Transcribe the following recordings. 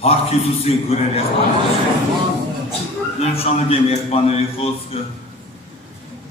Հարկ Հիսուսի գուրեր եղբաներ։ Նեմ շանıb եմ եղբաների խոսքը։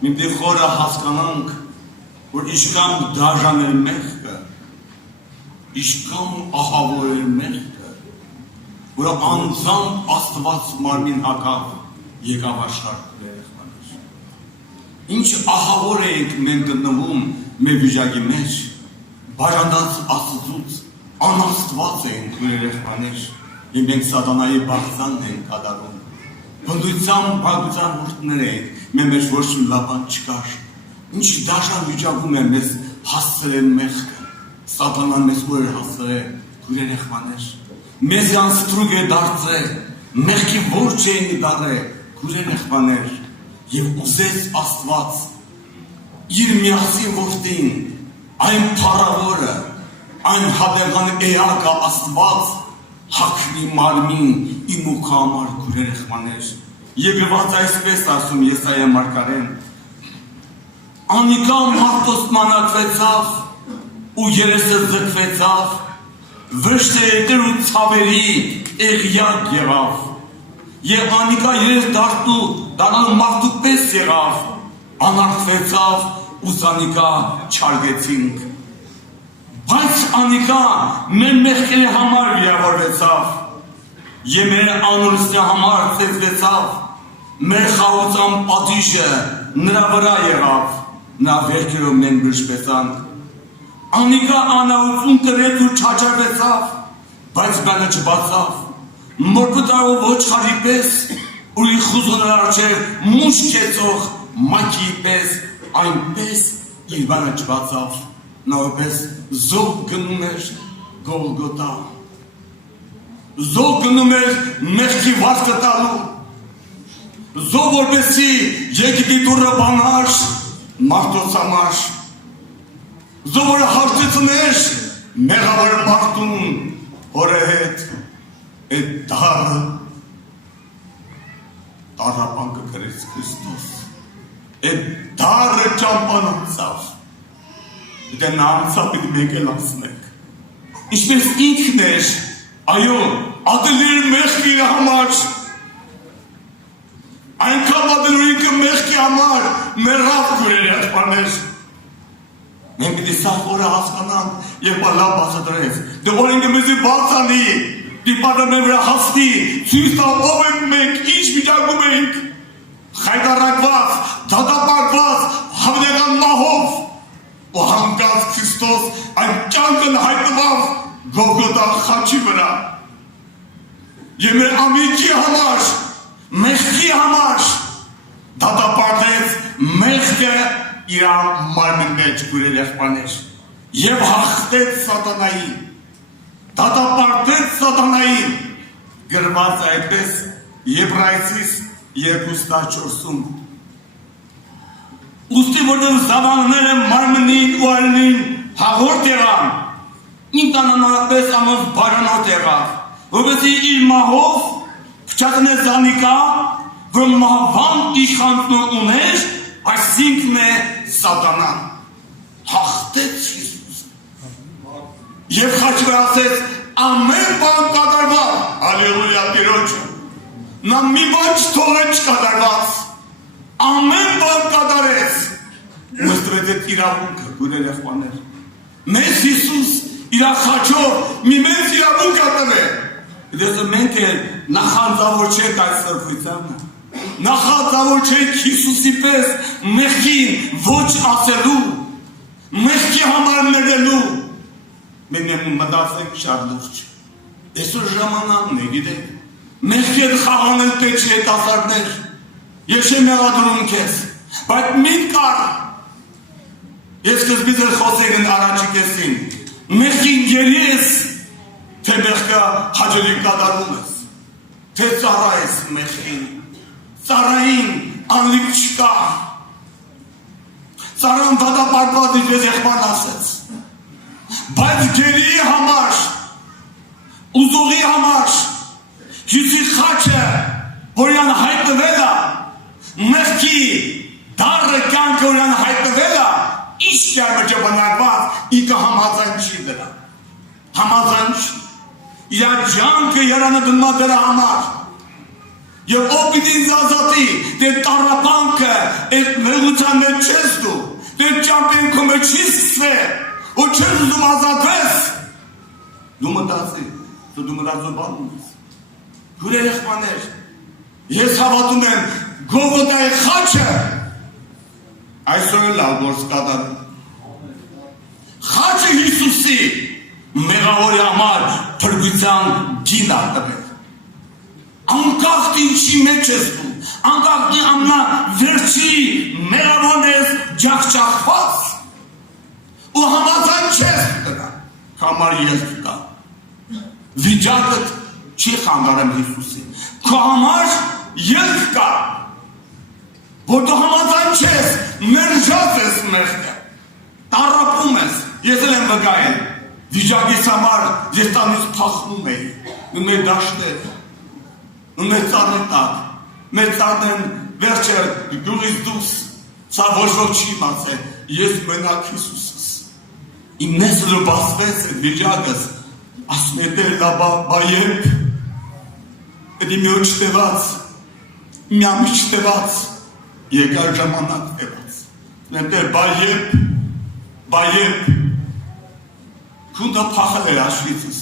Մինտի խորը հասկանանք, որ իշկամ դաժան էր մեղքը, իշկամ ահավոր էր մեղքը, որ անձամբ Աստված մարմին հակավ եկավ աշխարհ գուրեր եղբաներ։ Ինչ ահավոր էինք մենք գտնվում մեր վիճակի մեջ, բաժանած Աստծուց, անաստված էինք գուրեր եղբաներ։ Եվ մենք սատանայի բաղձանն ենք կատարում, բնդույցան բաղձան որդներ ենք, մեր մեջ ոչ մի լավ բան չկար, ինչ դաժան վիճակում է մեզ հասցրել մեղքը, սատանան մեզ ուր է հասցրել, գուրեր եղբաներ, մեզ անստրուկ է դարձել, մեղքի որջ էին դարել, գուրեր եղբաներ, և ուզեց Աստված իր միասին որդին, այն փառավորը, այն հատեղան էակը Աստված հակնի մարմին իմ ու քո համար գուրեր եղբաներ, և գրված այսպես ասում Եսայիա մարգարեն, անիկա մարդոս մանակվեցավ ու երեսը ձգվեցավ, վշտեր ու ցավերի էղյակ եղավ, և անիկա երես դառնալու մարդու պես եղավ, անարգվեցավ ու զանիկա չարգեցինք, բայց անիկա մեր մեղքերի համար վիրավորվեցավ, և մեր անորսի համար ծեծվեցավ, մեր խաղաղության պատիժը նրա վրա եղավ, նա վերքերով մենք բժշկվեցանք, անիկա անահություն կրեց ու չաչարվեցավ, բայց բանը չբացավ, մորբտարով ոչխարի պես, ուրի խուզոնար արջեր մուշ կեցող մակի պես, այնպես իր բանը չբացավ, նա որպես զոհ գնում էր Գոլգոթա, զոհ գնում էր մեղքի վարձը տալու, զոհ որպեսզի Եգիպտի դուռը բանար մարդոց համար, զոհ որը հարցեցներ մեղավոր մարդուն հորը հետ, այդ դառապանքը կրեց Քրիստոս, այդ դառը ճամփան անցավ, դե նա անցավ պիտի մենք էլ անցնենք, ինչպես ինքն էր, այո, ատելիր մեղքի համար, այնքան ատելուր ինքը մեղքի համար, մեռավ գուրեր եղբաներ, մենք պիտի սաղ օրը հասկանանք և լավ բացատրեց, դե որ ինքը մեզի բացանի, դիպարմեն վրա հասնի, ցույց տա ով ենք մենք, ինչ վիճակում ենք, խայտառակված, դատապարտված, հավնական մահով, ու հանգած Քրիստոս այն կյանքն հայտնվավ Գողգոթա խաչի վրա, և մեր ամիջի համար, մեղքի համար, դատապարտեց մեղքը իր մարմին մեջ գուրեր եղբաներ, և հաղթեց սատանային, դատապարտեց սատանային, գրված այդպես Եբրայեցիս 2:4-ում, ուստի որտեղ զավակները մարմնին ու արյունին հաղորդ եղան, ինքնանանապես ամոց բարանոտ եղավ, որպեսզի իր մահով փչացնեց զանիկա, որ մահվան իշխանություն ուներ, այսինքն է սատանան, հաղթեց Հիսուս, և խաչի վրա ասեց ամեն բան կատարված, հալելույա Տիրոջը, նա մի բան չթողեց չկատարված, ամեն բան կատարեց, մստվեց այդ իրավունքը գուրեր եղբաներ, մեզ Հիսուս իր խաչով մի մեծ իրավունք կտվել, դեսը մենք էլ նախանձավոր չենք այդ սրբությանը, նախանձավոր չենք Հիսուսի պես մեղքին ոչ ասելու, մեղքի համար ներելու, մենք մտածենք շատ լուրջ, այսօր ժամանակն է գիտեք, մեղքի հետ խաղանել պետք չի հետասարներ, ես չեմ մեղադրում քեզ, բայց մին կար, ես սկզբից էլ խոսեք են առաջի կեսին, մեղքին գերի ես, թե մեղքը հաջելի կատարում ես, թե ծառա ես մեղքին, ծառային անլիք չկա, ծառան դատապարտված ինչպես եղբան ասեց, բայց գերի համար, ուզողի համար, Հիսուսի խաչը, որ իրան հայտնվել է, մեղքի դառը կյանքը որ իրան հայտնվել է, ինչ կյարմը ճպանակված, ինքը համաձայն չի դրա, համաձայն չի, իր ջանքը երանը դնմա դրա համար։ Եվ ով պիտի ինձ ազատի, դե տառապանքը այդ մեղության մեջ չես դու, դե ճամպենքո մեջ չես սկսվել, ու չես ուզում ազատվես, դու մտածի, դու մտածու բանում ես։ Հուր երեխաներ, ես հավատում եմ Գողգոթայի խաչը այսօր է լավ գործ կատարում։ Խաչը Հիսուսի մեղավորի համար փրկության գին է տվել։ Անկախ ինչի մեջ ես դու, անկախ ամնա վերջի մեղավորն ես ջախջախված ու համաձայն չես դրա, համար ես կա։ Վիճակդ չի խանգարում Հիսուսին, քո համար ելք կա, որ դու համաձայն չես, մերժած ես մեղքը, տառապում ես, ես էլ եմ վկայել, վիճակից համար ես տանից փախնում էի, ու մեր դաշտերը, ու մեր ծառնտակ, մեր ծառնեն վերջը գյուղից դուրս, սա ոչ ոք չի իմացել, ես մենակ Հիսուսս, իմ նեսլը բացվեց այդ վիճակս, ասում է դեր լա երբ, էդի մի օչ տևած, միամիչ տևած, եկար ժամանակ տևած, դեր երբ, քունդը փախել էր Աշվիցից,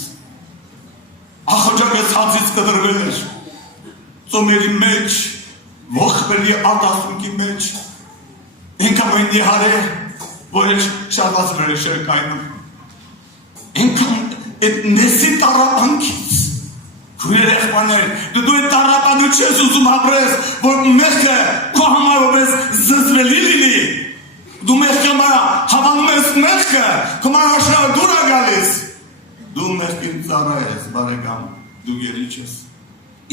ախոջակը ցածից կտրվել էր, ծոմերի մեջ, ողբերի արտասունքի մեջ, ինքամ այն իհար է, որ էլ շարված մեր է շերկայնում, ինքամ այդ նեսի տառապանքից, քույր երեխաներ, դու այդ տառապանքը չես ուզում ապրես, որ մեղքը քո համար որպես զզվելի լինի, դու մեղքը հավանում ես մեղքը, քո մանաշնորհը դուր է գալիս, դու մեղքին ծառա ես, բարեկամ, դու ելիչ ես,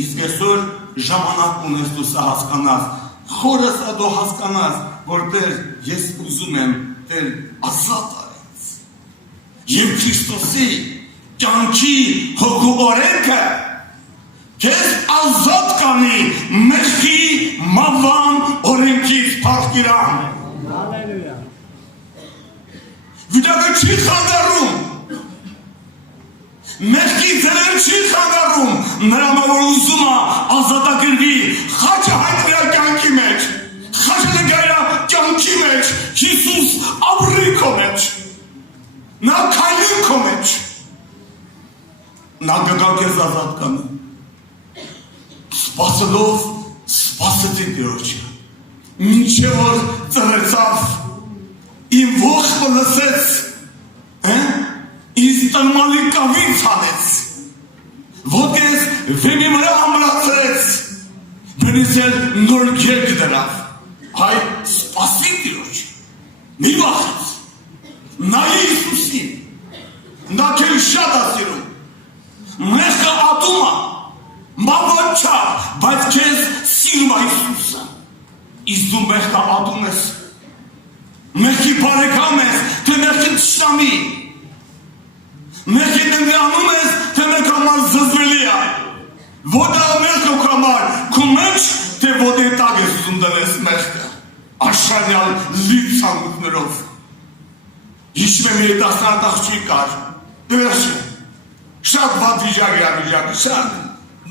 իսկ այսօր ժամանակ ունես դու սա հասկանաս, խորս դու հասկանաս, որ Տեր ես ուզում եմ Տեր ազատ արեց, և Քրիստոսի կյանքի հոգու օրենքը քեզ ազատ կանի մեղքի մահվան օրենքից փախկիրան։ Վիճակը չի խանգարում, մեղքի ձեռը չի խանգարում, նրա որ ուզում է ազատագրվի, խաչը հայտնի է կյանքի մեջ, խաչը նկարի է կյանքի մեջ, Հիսուս ապրի քո մեջ, նա քայլի քո մեջ, նա գգա քեզ ազատ կանի, սպասելով սպասեցի Տիրոջը, մինչև որ ծռեցավ, իմ ողբը լսեց, ինձ տնմալի կավին ցանեց, ոտես վեմի վրա ամրացրեց, բնից էլ նոր գերկ դրավ, հայ սպասի Տիրոջը, մի վախեց, նայի Հիսուսին, նա քեզ շատ է սիրում, մեղքը ատում է, մավոտ չա, բայց քեզ սիրում է Հիսուսը, իսկ դու մեղքը ատում ես, մեղքի բարեկամ ես, թե մեղքի թշնամի, մեղքի ննգանում ես, թե մեղք համար զզվելի է, ոտը մեղքը քո համար, քո մեջ, թե ոտի տակ ես ուզում դրես մեղքը, աշխարհյալ լիք ցանկություններով, հիշում եմ երիտասարդ աղջիկ կար, վերջը, շատ վատ վիճակ, շատ,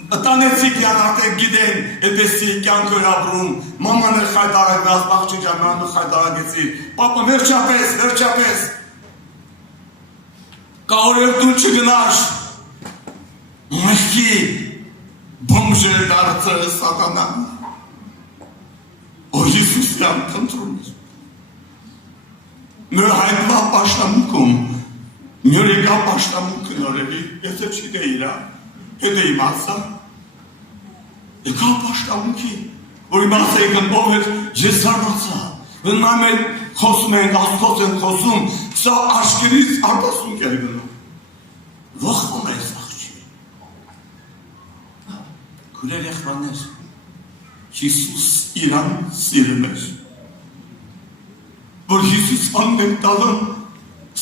տանեցիք յան արդեն գիտեն, այդպեսի կյանքեր ապրում, մաման էլ խայտարակված, աղջիկը նրան խայտարակեցի, պապա վերջապես, կահորեր դու չգնաš, մեղքի բոմժեր դարձել սատանան, որ Հիսուսյան կընտրում էր, նոր հայտնվա պաշտամունքում, նոր եկա պաշտամունքը նորևի, եթե չգե իրա, հետ է իմացա, եկա պաշտամունքի, որ իմացա եկն ով էր, ես զարմացա, նայում են խոսում ենք, աստված են խոսում, սա աշկերից արտասունք էր գնում, ողբում ես աղջի, քույր երեխաներ, Հիսուս իրան սիրում էր, որ Հիսուս անեն տալում,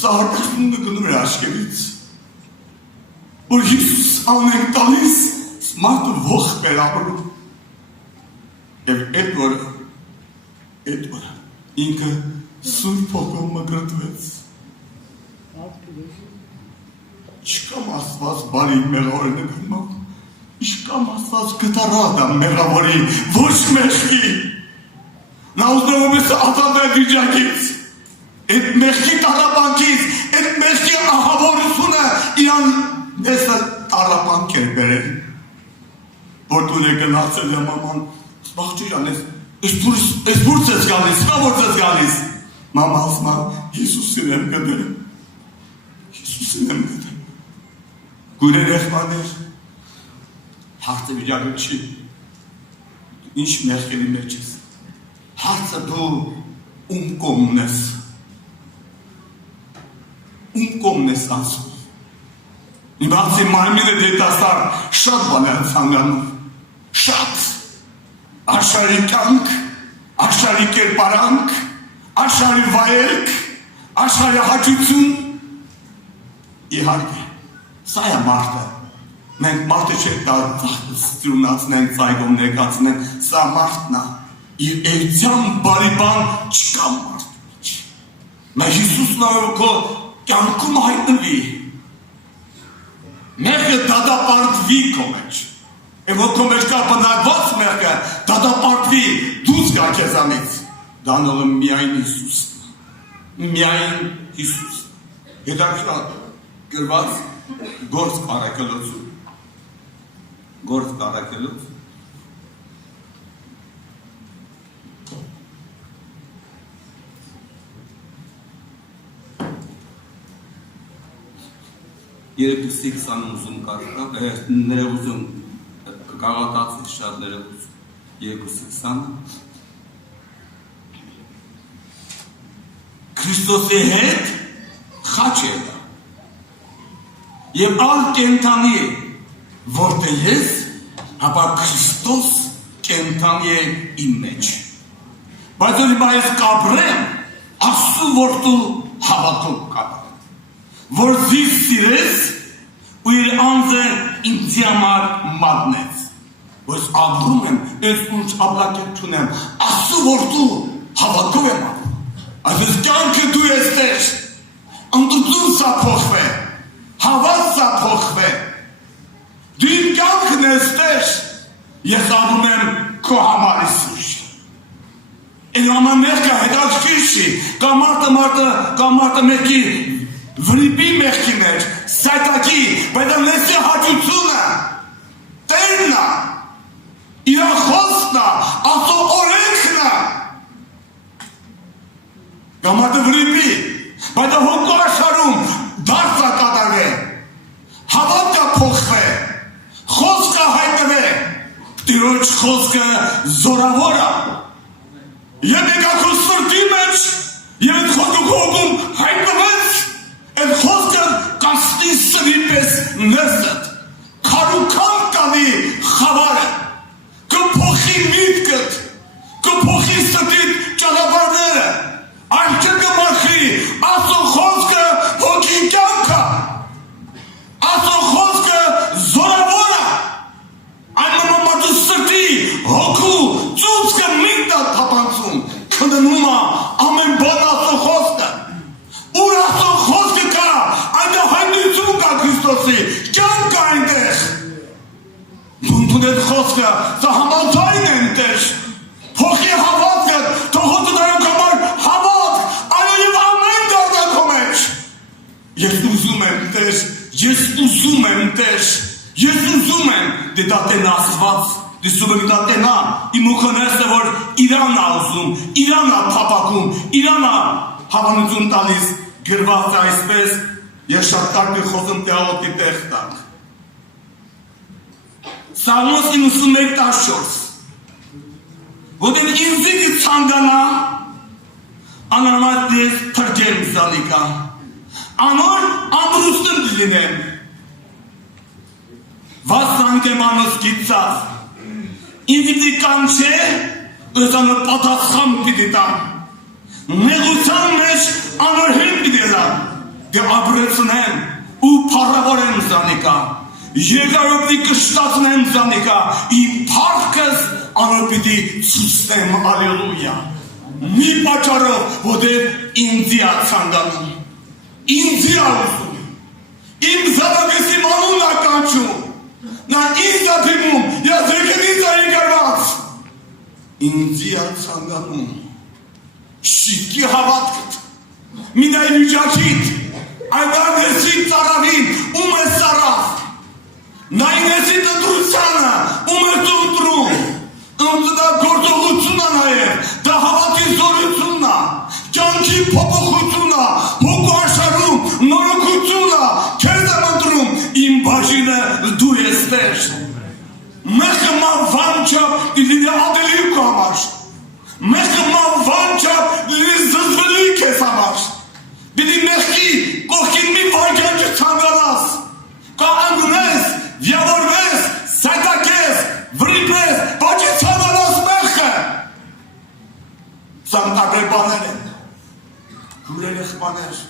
սա արտասունքը գնում էր աշկերից, որ Հիսուս անեն տալիս, մարդը ողբ էր ապրում, և այդ որը, ինքը սուրբ հոգով մգրտվեց, Չկամ ասված բարի մեղավորն է գնմակ, չկամ ասված կտարադա մեղավորի, ոչ մեղքի, նա ուզնում եմ ես ատանդել վիճակից, այդ մեղքի տարապանքից, այդ մեղքի ահավորությունը իրան նեսը տարապանք էր բերել, որ դու է գնացել եմ աման, սպաղջիրան ես բուրց ես գալիս, նա որց ես գալիս, մամա ասմա, Հիսուսին եմ գդել, Հիսուսին եմ գդել, գույրեր եղմաներ, հարցը վիճակը չի, ինչ մեղքերի մեջ ես, հարցը դու ում կոմն ես ասում, իմ բացի մարմինը դետասար շատ բան է ցանկանում, շատ, աշխարհի կյանք, աշխարհի կերպարանք, աշխարհի վայելք, աշխարհի հաճություն, իհարկե, սա է մարդը, մենք մարդը չենք ստրունացնենք, ծայգում ներկացնենք, սա մարդն է, իր էության բարի բան չկա մարդը մեջ, մեր Հիսուսն է քո կյանքում հայտնվի, մեղքը դատապարտվի քո մեջ, եւ որ քո մեջ կա բնակված մեղքը, դատապարտվի, դուրս գա քեզանից, դանողը միայն Հիսուսն, միայն Հիսուս, հետաքրքիր գրված գործ կարակելոցում, գործ կարակելոց, Երկուսի 20 ուզում կարդալ, ներողություն կաղատացի շատ ներողություն, երկուսի 20 Քրիստոսի հետ խաչ է դա և ալ կենթանի է, որտեղ ես, ապա Քրիստոս կենթանի է իմ մեջ, բայց որ հիմա ես կապրեմ, Աստծու որդու հավատով կապրեմ, որ զիս սիրես ու իր անձը ինձ համար մատնեց, որ ապրում եմ, ես ուրչ ապլակետ չունեմ, Աստծու որդու հավատով եմ ապրում, այսպես կյանքը դու ես տեր, ընդրություն սա փոխվե, հավատ սա փոխվե, դու իմ կյանքն ես տեր, ես ապրում եմ քո համար Իսուս, այն աման մեղքը հետաքրքիր չի, կա մարդը մեղքի վրիպի մեղքի մեջ, սայտակի, բայց նեսի հաճությունը, տերն է, իր խոսքն է, Աստծո օրենքն է, կա մարդը վրիպի, բայց հոգու աշխարհում դարձ է կատարվե, հավատքը փոխվե, խոսքը հայտնվե, Տիրոջ խոսքը զորավոր է, եւ եկա քո սրտի մեջ, եւ այդ խոսքը քո հոգում հայտնվեց, այդ խոսքը կասնի սրի պես ներսդ, քարուքան կանի խավարը, կփոխի միտքդ, կփոխի սրտիդ ճանապարհները, Անջը կմախի, Աստծո խոսքը հոգի կյանք է, Աստծո խոսքը զորավոր է, այն մարդու սրտի հոգու ծուցկը միտքն է թափանցում, քննում է ամեն բան Աստծո խոսքը, ուր Աստծո խոսքը կա, այնտեղ հայտնություն կա Քրիստոսի, կյանք կա այնտեղ, դու այդ խոսքը, սա համաձայն է այնտեղ, փոխի հավատքը, թողոթը դրանք համար հավատ, այո և ամեն դարձա քո մեջ, ես ուզում եմ տեր, ես ուզում եմ, դե դա տենա ասված, դե սուբեք դա տենա, իմ ուխոներսը, որ իրան է ուզում, իրան է թապակում, իրան է հավանություն տալիս, գրված այսպես, ես շատ կարմի խոսում տեաղոտի տեղ տակ։ Սաղմոս 91:14 Որտեղ ինձիգի ցանկանա, անարմատ ես թրջեմ զալիկա, անոր ամրուստն դիլինեմ, վասանքեմ անոս գիծավ, ինձի կանչե, ըսանոր պատասխան պիտի տան, նեղության մեջ անոր հետ պիտի լան, դե ապրեցնեմ ու փառավորեմ զանիկա, երկարոպտի կշտացնեմ զանիկա, իմ փառքս անոր պիտի ցուցնեմ, ալելույա, մի պատճառով, որտեղ ինձի է ցանկանում, ինձի է ուզում, իմ ճանաչում, նա ինձ է դիմում, ես եկեղեցի է եկարված, ինձի է ցանկանում, շիտկի հավատքդ, մինայ վիճակիդ, այդ արնեսի ծարավին, ում է ծարավ, նայնեսի տրությանը, ում է ծունտրում, դա գործողությունն է նաև, դա հավատի զորությունն է, կյանքի փոփոխությունն է, հոգու աշխարհում նորոգությունն է, քեզ եմ ընտրում, իմ բաժինը դու ես Տեր։ Մեղքը ման չափ լինի ադելի քո համար, մեղքը ման չափ լինի զզվելի քեզ համար, պիտի մեղքի կողքին մի վայրկյան չցանկանաս, կանգնես, վիավորվես, սայտակես, վրիպես, բայց չցանկանաս մեղքը։ Սանտակրե բաներ են, հուրեր եղբաներ,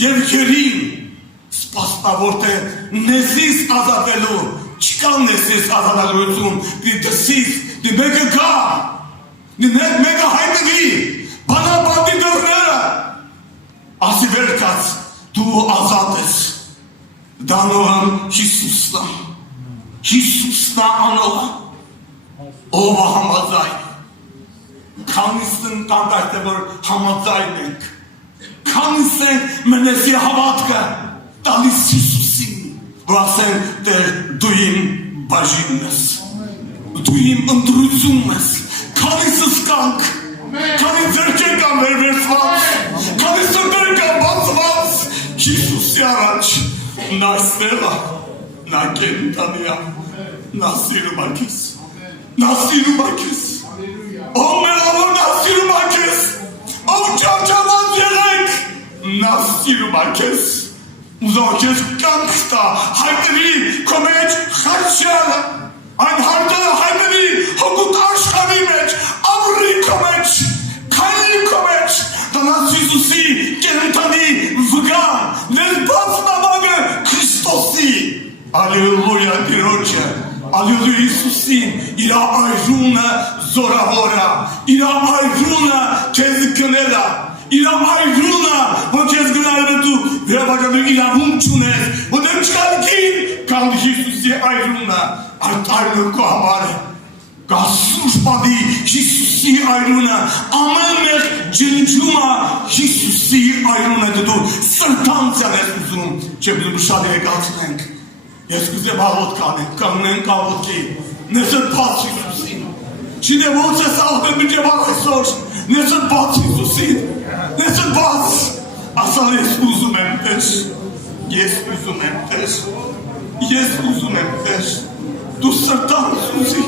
երկերին սպասնավոր թե նեսիս ազատելու, չկա նեսիս ազատագրություն, դի դսիս, դի մեկը կա, դի մեկը հայտնվի, բանաբանդի դրները, ասի վերկաց, դու ազատ ես, դանողն Հիսուսն անողը, ով համաձայն, քանիսն կանտակտ է, որ համաձայն ենք, քանիսն մնեսի հավատքը, տալիս Հիսուսին, որ ասեն, Տեր, դու իմ բաժինն ես, դու իմ ընտրությունն ես, քանիսս կանք, քանի ձերքեր կան վերվերցված, քանի սրտեր կան բացված, Հիսուսի առաջ, նա ստեղ է, նա կենդանի է, նա սիրում է քեզ, նա սիրում է քեզ, ով մեղավոր նա սիրում է քեզ, ով ճանճանած եղեք, նա սիրում է քեզ, ուզող քեզ կանք տա, հայտնի քո մեջ խաչյալը, այն հարտերը հայտնի հոգուտ աշխարհի մեջ, ապրի քո մեջ, քայլի քո մեջ, դրանց Հիսուսի կենդանի վգան, ներբաց նամակը Քրիստոսի, ալելույա Տիրոջը, ալելույա Հիսուսին, իր այրունը զորավոր է, իր այրունը քեզ գնել է, իր այրունը, որ քեզ գնել է դու վերաբաժանելու իրավունք չունես, որտեղ չկալքին կան Հիսուսի այրունը, այդ այրունը քո համար է, գասուր պատի Հիսուսի այրունը, ամեն մեկ ջնջումը Հիսուսի այրունը դու սրտանցյան ես ուզում, չեմ դու շատ եկացնենք, ես կուզեմ աղոտ կանենք, կանգնենք աղոտքի, նեսը բաց Հիսուսին, չինե ոնց ես աղբեն մջեվար այսօր, նեսը բաց Հիսուսին, նեսը բաց, ասան ես ուզում եմ Տեր, ես ուզում եմ Տեր, ես ուզում եմ Տեր, դու սրտանց ուզի,